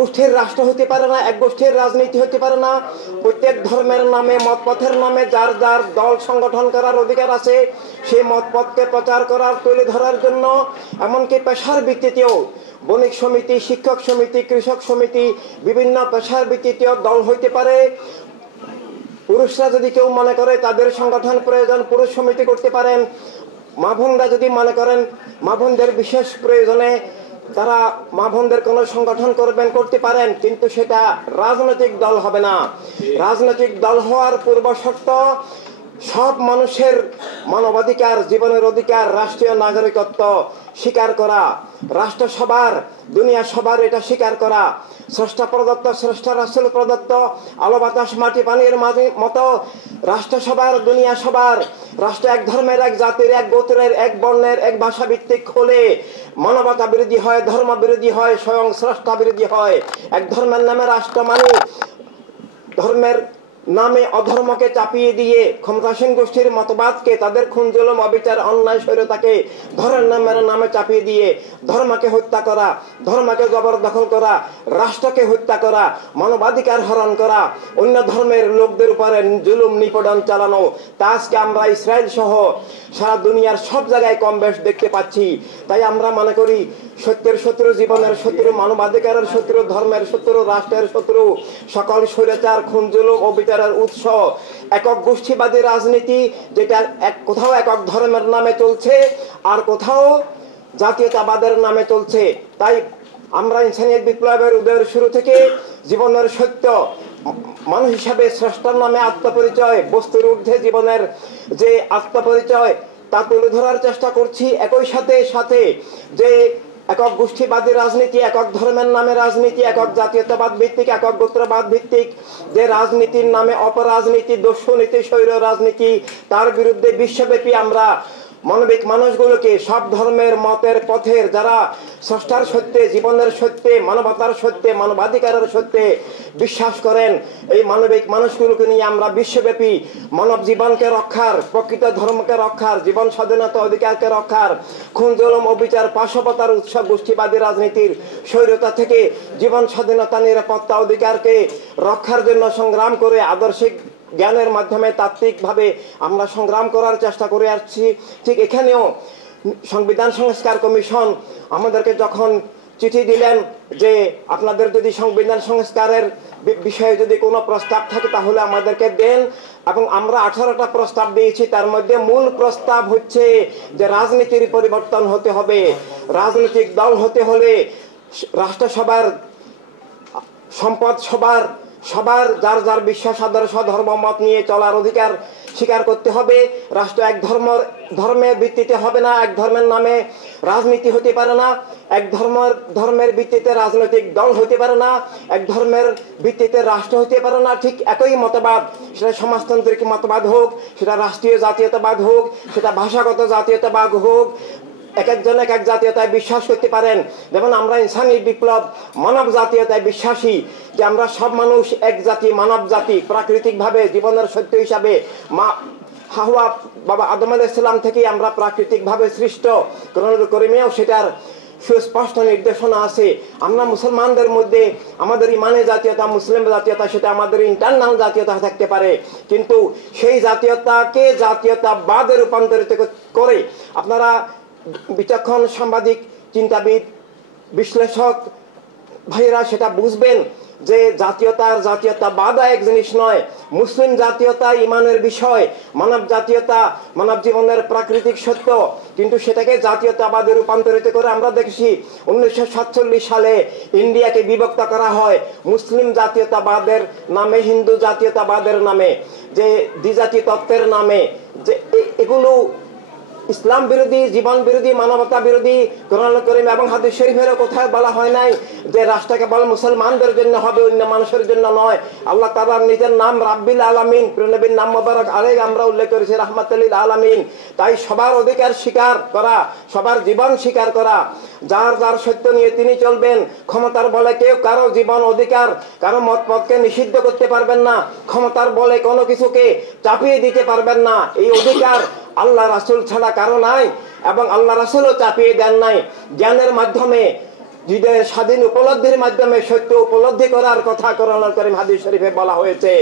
গোষ্ঠীর রাষ্ট্র হতে পারে না, এক গোষ্ঠীর রাজনীতি হতে পারে না। প্রত্যেক ধর্মের নামে, মতপথের নামে যার যার দল সংগঠন করার অধিকার আছে। সেই মতপথকে প্রচার করার, তুলে ধরার জন্য এমনকি পেশার ভিত্তিতেও বণিক সমিতি, শিক্ষক সমিতি, কৃষক সমিতি, বিভিন্ন পেশার ভিত্তিতেও দল হইতে পারে। পুরুষরা যদি কেউ মনে করে তাদের সংগঠন প্রয়োজন, পুরুষ সমিতি করতে পারেন। মা বোনরা যদি মনে করেন মা বোনদের বিশেষ প্রয়োজনে তারা মা বোনদের কোনো সংগঠন করতে পারেন, কিন্তু সেটা রাজনৈতিক দল হবে না। রাজনৈতিক দল হওয়ার পূর্ব শর্ত সব মানুষের মানবাধিকার, জীবনের অধিকার, রাষ্ট্রীয় নাগরিকত্ব স্বীকার করা, রাষ্ট্র সবার, দুনিয়া সবার এটা স্বীকার করা। স্রষ্টা প্রদত্ত, স্রষ্টা রাসূল প্রদত্ত আলো বাতাস মাটি পানির মতো রাষ্ট্র সবার, দুনিয়া সবার। রাষ্ট্র এক ধর্মের, এক জাতির, এক গোত্রের, এক বর্ণের, এক ভাষা ভিত্তিক হলে মানবতা বিরোধী হয়, ধর্ম বিরোধী হয়, স্বয়ং স্রষ্টা বিরোধী হয়। এক ধর্মের নামে রাষ্ট্র মানে ধর্মের নামে অধর্মকে চাপিয়ে দিয়ে ক্ষমতাসীন গোষ্ঠীর মতবাদকে, তাদের খুন জুলুম অবিচার অন্যায় স্বৈরতাকে ধর্মের নামে চাপিয়ে দিয়ে ধর্মকে হত্যা করা, ধর্মকে জবরদখল করা, রাষ্ট্রকে হত্যা করা, মানবাধিকার হরণ করা, অন্য ধর্মের লোকদের উপরে জুলুম নিপীড়ন চালানো, তা আজকে আমরা ইসরায়েল সহ সারা দুনিয়ার সব জায়গায় কম বেশ দেখতে পাচ্ছি। তাই আমরা মনে করি সত্যের শত্রু, জীবনের শত্রু, মানবাধিকারের শত্রু, ধর্মের শত্রু, রাষ্ট্রের শত্রু সকল স্বৈরাচার, খুন জুলুম ও বিচারের উৎস একক গোষ্ঠীবাদী রাজনীতি, যেটা কোথাও একক ধর্মের নামে চলছে আর কোথাও জাতীয়তাবাদের নামে চলছে। তাই আমরা ইনসানিয়ত বিপ্লবের উদয়ের শুরু থেকে জীবনের সত্য, মানুষ হিসাবে স্রষ্টার নামে আত্মপরিচয়, বস্তুর ঊর্ধ্বে জীবনের যে আত্মপরিচয় তা তুলে ধরার চেষ্টা করছি। একই সাথে যে একক গোষ্ঠীবাদী রাজনীতি, একক ধর্মের নামে রাজনীতি, একক জাতীয়তাবাদ ভিত্তিক, একক গোত্রবাদ ভিত্তিক যে রাজনীতির নামে অপরাজনীতি, দস্যুনীতি, স্বৈর রাজনীতি, তার বিরুদ্ধে বিশ্বব্যাপী আমরা মানবিক মানুষগুলোকে, সব ধর্মের মতের পথের যারা স্রষ্টার সত্যে, জীবনের সত্যে, মানবতার সত্যে, মানবাধিকারের সত্যে বিশ্বাস করেন, এই মানবিক মানুষগুলোকে নিয়ে আমরা বিশ্বব্যাপী মানব জীবনকে রক্ষার, প্রকৃত ধর্মকে রক্ষার, জীবন স্বাধীনতা অধিকারকে রক্ষার, খুন জুলুম অবিচার, পাশবতার উৎসব গোষ্ঠীবাদী রাজনীতির স্বৈরতা থেকে জীবন স্বাধীনতা, নিরাপত্তা, অধিকারকে রক্ষার জন্য সংগ্রাম করে আদর্শিক জ্ঞানের মাধ্যমে তাত্ত্বিকভাবে আমরা সংগ্রাম করার চেষ্টা করে আসছি। ঠিক এখানেও সংবিধান সংস্কার কমিশন আমাদেরকে যখন চিঠি দিলেন যে আপনাদের যদি সংবিধান সংস্কারের বিষয়ে যদি কোনো প্রস্তাব থাকে তাহলে আমাদেরকে দেন, এবং আমরা 18টা প্রস্তাব দিয়েছি। তার মধ্যে মূল প্রস্তাব হচ্ছে যে রাজনীতির পরিবর্তন হতে হবে। রাজনৈতিক দল হতে হলে রাষ্ট্রসভার সম্পদ সবার যার যার বিশ্বাস, আদর্শ, ধর্মমত নিয়ে চলার অধিকার স্বীকার করতে হবে। রাষ্ট্র এক ধর্মের ভিত্তিতে হবে না, এক ধর্মের নামে রাজনীতি হতে পারে না, এক ধর্মের ভিত্তিতে রাজনৈতিক দল হতে পারে না, এক ধর্মের ভিত্তিতে রাষ্ট্র হতে পারে না। ঠিক একই মতবাদ, সেটা সমাজতান্ত্রিক মতবাদ হোক, সেটা রাষ্ট্রীয় জাতীয়তাবাদ হোক, সেটা ভাষাগত জাতীয়তাবাদ হোক, এক একজন এক এক জাতীয়তায় বিশ্বাস করতে পারেন। যেমন আমরা ইনসানি বিপ্লব মানব জাতীয়তায় বিশ্বাসী, যে আমরা সব মানুষ এক জাতি, মানব জাতি, প্রাকৃতিকভাবে জীবনের সত্য হিসাবে হাওয়া বাবা আদম আলাইহিস সালাম থেকে আমরা প্রাকৃতিকভাবে সৃষ্ট। কোরআনুল কারীমেও সেটার সুস্পষ্ট নির্দেশনা আছে। আমরা মুসলমানদের মধ্যে আমাদের ইমানে জাতীয়তা, মুসলিম জাতীয়তা, সেটা আমাদের ইন্টারনাল জাতীয়তা থাকতে পারে, কিন্তু সেই জাতীয়তাকে জাতীয়তাবাদে রূপান্তরিত করে আপনারা বিচক্ষণ সাংবাদিক, চিন্তাবিদ, বিশ্লেষক ভাইরা সেটা বুঝবেন যে জাতীয়তাবাদ এক জিনিস নয়। মুসলিম জাতীয়তা ইমানের বিষয়, মানব জাতীয়তা মানব জীবনের প্রাকৃতিক সত্য, কিন্তু সেটাকে জাতীয়তাবাদে রূপান্তরিত করে আমরা দেখছি 1947 সালে ইন্ডিয়াকে বিভক্ত করা হয় মুসলিম জাতীয়তাবাদের নামে, হিন্দু জাতীয়তাবাদের নামে, যে দ্বিজাতি তত্ত্বের নামে। যে এগুলো ইসলাম বিরোধী, জীবন বিরোধী, মানবতা বিরোধী। কোরআনুল কারীম এবং হাদিস শরীফেরও কোথায় বলা হয় নাই যে রাষ্ট্র কেবল মুসলমানদের জন্য হবে, অন্য মানুষের জন্য নয়। আল্লাহ তাআলার নিজের নাম রাব্বিল আলামিন, প্রিয় নবীর নাম মোবারক আলাইহি আমরা উল্লেখ করেছি রাহমাতুল লিল আলামিন। তাই সবার অধিকার স্বীকার করা, সবার জীবন স্বীকার করা, যার যার সত্য নিয়ে তিনি চলবেন। ক্ষমতার বলে কেউ কারো জীবন, অধিকার, কারো মতপথকে নিষিদ্ধ করতে পারবেন না। ক্ষমতার বলে কোনো কিছুকে চাপিয়ে দিতে পারবেন না। এই অধিকার আল্লাহ রাসূল ছাড়া কারো নাই, এবং আল্লাহ রাসূলও চাপিয়ে দেন নাই। জ্ঞানের মাধ্যমে হৃদয়ের স্বাধীন উপলব্ধির মাধ্যমে সত্য উপলব্ধি করার কথা কোরআনুল কারীম হাদিস শরীফে বলা হয়েছে।